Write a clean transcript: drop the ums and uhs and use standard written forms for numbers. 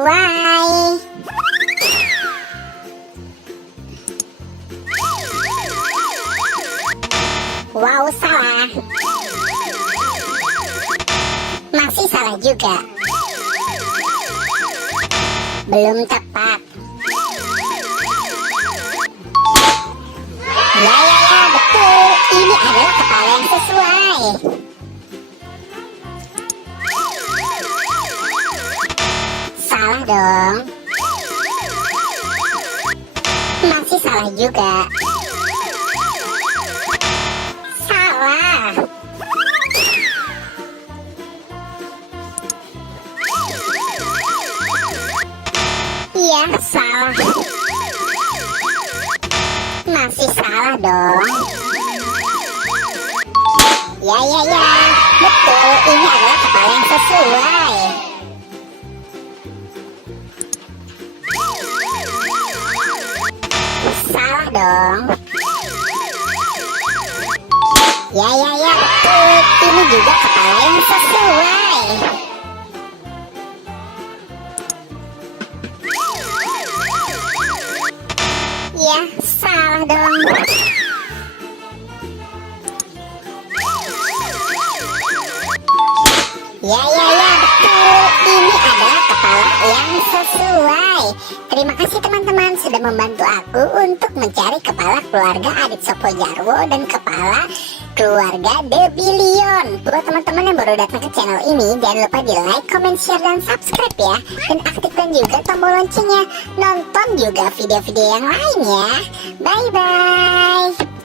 sesuai. Wow, salah. Masih salah juga. Belum tepat. Ya, betul. Ini adalah kepala yang sesuai. Salah dong. Masih salah juga. Salah. Iya, salah. Masih salah dong. Ya. Betul, ini adalah kepala yang sesuai. Salah dong. Ya, betul. Ini juga kepala yang sesuai. Ya, salah dong. Ya, betul. Ini adalah kepala yang sesuai. Terima kasih teman-teman sudah membantu aku untuk mencari kepala keluarga Adit Sopo Jarwo dan kepala keluarga The Billion. Buat teman-teman yang baru datang ke channel ini, jangan lupa di like, comment, share, dan subscribe ya. Dan aktifkan juga tombol loncengnya. Nonton juga video-video yang lainnya. Bye-bye.